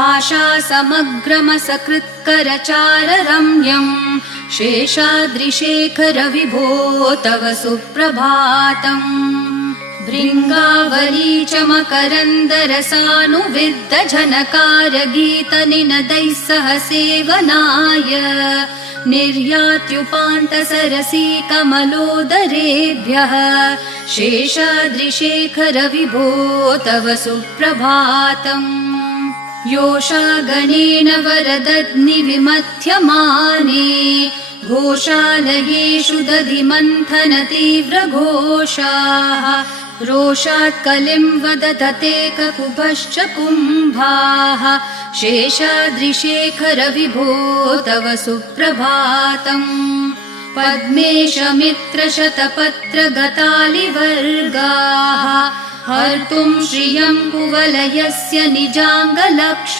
भाषा समग्रमसकृत्करचाररम्यम् शेषाद्रिशेखर विभो तव सुप्रभातम् भृङ्गावली च मकरन्दरसानुविद्ध झनकार गीतनिनदैः सह सेवनाय निर्यात्युपान्तसरसी कमलोदरेभ्यः शेषाद्रिशेखर विभो तव सुप्रभातम् योषागणेन वरदग्निविमथ्यमाने घोषालयेषु दधिमन्थन तीव्रघोषाः रोषात् कलिं वदधते ककुभश्च कुम्भाः शेषाद्रिशेखर विभो तव सुप्रभातम् पद्मेशमित्रशतपत्रगतालिवर्गाः हर्तुं श्रियं कुवलयस्य निजाङ्गलक्ष्मी